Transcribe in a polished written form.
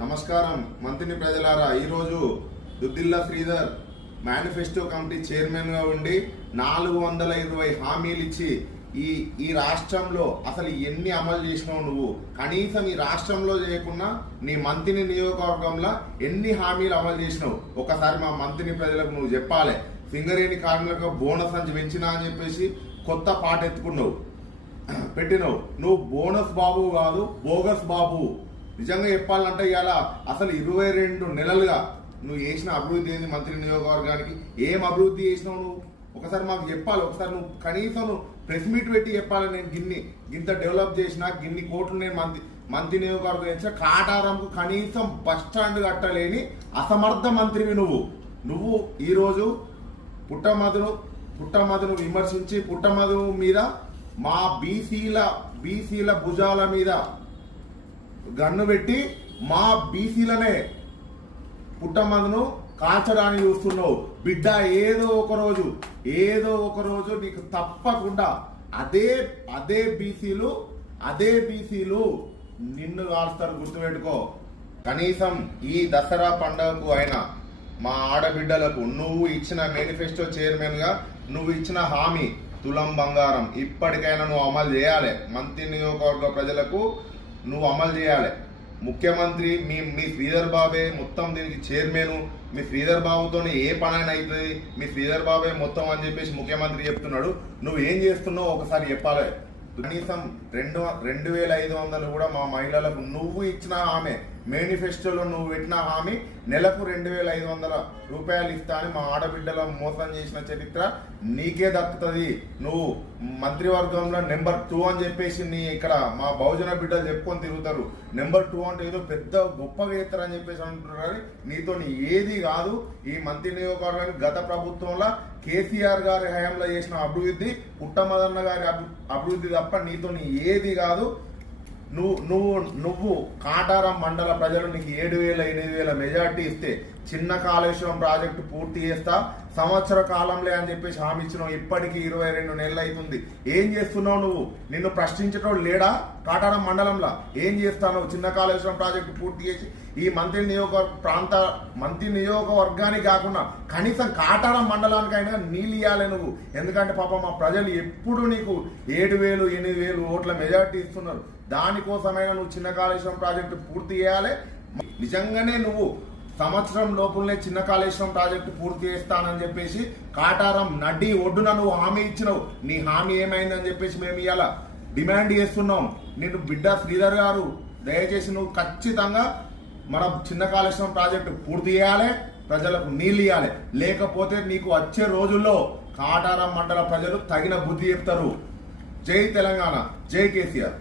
నమస్కారం మంత్రిని ప్రజలారా, ఈరోజు Duddilla Sridhar manifesto committee chairman గా ఉండి 420 హామీలు ఇచ్చి ఈ రాష్ట్రంలో అసలు ఎన్ని అమలు చేసినావు నువ్వు? కనీసం ఈ రాష్ట్రంలో చేయకుండా నీ మంత్రిని నియోజకవర్గంలో ఎన్ని హామీలు అమలు చేసినావు ఒకసారి మా మంత్రిని ప్రజలకు నువ్వు చెప్పాలి. సింగరేణి కార్మికులకు బోనస్ సంచి పెంచినా అని చెప్పేసి కొత్త పాట ఎత్తుకున్నావు, పెట్టినావు. నువ్వు బోనస్ బాబు కాదు, బోగస్ బాబు. నిజంగా చెప్పాలంటే ఇవాళ అసలు 22 నెలలుగా నువ్వు చేసిన అభివృద్ధి ఏంది? మంత్రి నియోజకవర్గానికి ఏం అభివృద్ధి చేసినావు నువ్వు? ఒకసారి మాకు చెప్పాలి. ఒకసారి నువ్వు కనీసం నువ్వు ప్రెస్ మీట్ పెట్టి చెప్పాలి. నేను గింత డెవలప్ చేసిన, గిన్ని కోట్లు నేను మంత్రి నియోజకవర్గం చేసిన. కాటారంకు కనీసం బస్ స్టాండ్ కట్టలేని అసమర్థ మంత్రివి నువ్వు ఈరోజు పుట్టమధును విమర్శించి పుట్టమధు మీద మా బీసీల భుజాల మీద గన్ను పెట్టి మా బీసీలనే పుట్టమధును కాల్చడానికి చూస్తున్నావు. బిడ్డ ఏదో ఒక రోజు నీకు తప్పకుండా అదే బీసీలు నిన్ను కాల్స్తారు, గుర్తుపెట్టుకో. కనీసం ఈ దసరా పండుగకు అయినా మా ఆడబిడ్డలకు నువ్వు ఇచ్చిన మేనిఫెస్టో చైర్మన్ గా నువ్వు ఇచ్చిన హామీ తులం బంగారం ఇప్పటికైనా నువ్వు అమలు చేయాలి. మంత్రి నియోజకవర్గ ప్రజలకు నువ్వు అమలు చేయాలి. ముఖ్యమంత్రి మీ శ్రీధర్ బాబే మొత్తం దీనికి చైర్మన్. మీ శ్రీధర్ బాబుతోనే ఏ పనైనా అవుతుంది, మీ శ్రీధర్ బాబే మొత్తం అని చెప్పేసి ముఖ్యమంత్రి చెప్తున్నాడు. నువ్వు ఏం చేస్తున్నావు ఒకసారి చెప్పాలి. కనీసం 2500 కూడా మా మహిళలకు నువ్వు ఇచ్చిన హామీ, మేనిఫెస్టోలో నువ్వు పెట్టిన హామీ నెలకు 2500 రూపాయలు ఇస్తా అని మా ఆడబిడ్డల మోసం చేసిన చరిత్ర నీకే దక్కుతుంది. నువ్వు మంత్రివర్గంలో నెంబర్ 2 అని చెప్పేసి ఇక్కడ మా బహుజన బిడ్డలు చెప్పుకొని తిరుగుతారు. నెంబర్ 2 అంటే ఏదో పెద్ద గొప్పగా చేస్తారని చెప్పేసి అంటున్నారు. కానీ నీతో ఏది కాదు. ఈ మంత్రి నియోజకవర్గానికి గత ప్రభుత్వంలో కేసీఆర్ గారి హయాంలో చేసిన అభివృద్ధి, పుట్టమదన్న గారి అభివృద్ధి తప్ప నీతో ఏది కాదు. నువ్వు కాటారం మండల ప్రజలు నీకు 7,000-8,000 మెజార్టీ ఇస్తే చిన్న కాళేశ్వరం ప్రాజెక్టు పూర్తి చేస్తా సంవత్సర కాలంలే అని చెప్పేసి హామీ ఇచ్చినావు. ఇప్పటికీ 22 నెలలు అవుతుంది. ఏం చేస్తున్నావు నువ్వు? నిన్ను ప్రశ్నించడం లేడా? కాటారం మండలంలో ఏం చేస్తావు? చిన్న కాళేశ్వరం ప్రాజెక్టు పూర్తి చేసి ఈ మంత్రి నియోజకవర్గానికి కాకుండా కనీసం కాటారం మండలానికైనా నీళ్ళు ఇవ్వాలి నువ్వు. ఎందుకంటే పాపం మా ప్రజలు ఎప్పుడు నీకు 7,000-8,000 ఓట్ల మెజార్టీ ఇస్తున్నారు. దానికోసమైనా నువ్వు చిన్న కాళేశ్వరం ప్రాజెక్టు పూర్తి చేయాలి. నిజంగానే నువ్వు సంవత్సరం లోపులనే చిన్న కాళేశ్వరం ప్రాజెక్టు పూర్తి చేస్తానని చెప్పేసి కాటారం నడి ఒడ్డున నువ్వు హామీ ఇచ్చినావు. నీ హామీ ఏమైందని చెప్పేసి మేము ఇవాళ డిమాండ్ చేస్తున్నాం. నిన్ను బిడ్డ శ్రీధర్ గారు దయచేసి నువ్వు ఖచ్చితంగా మన చిన్న కాళేశ్వరం ప్రాజెక్టు పూర్తి చేయాలి, ప్రజలకు నీళ్ళు ఇవ్వాలి. లేకపోతే నీకు వచ్చే రోజుల్లో కాటారం మండల ప్రజలు తగిన బుద్ధి చెప్తారు. జై తెలంగాణ, జై కేసీఆర్.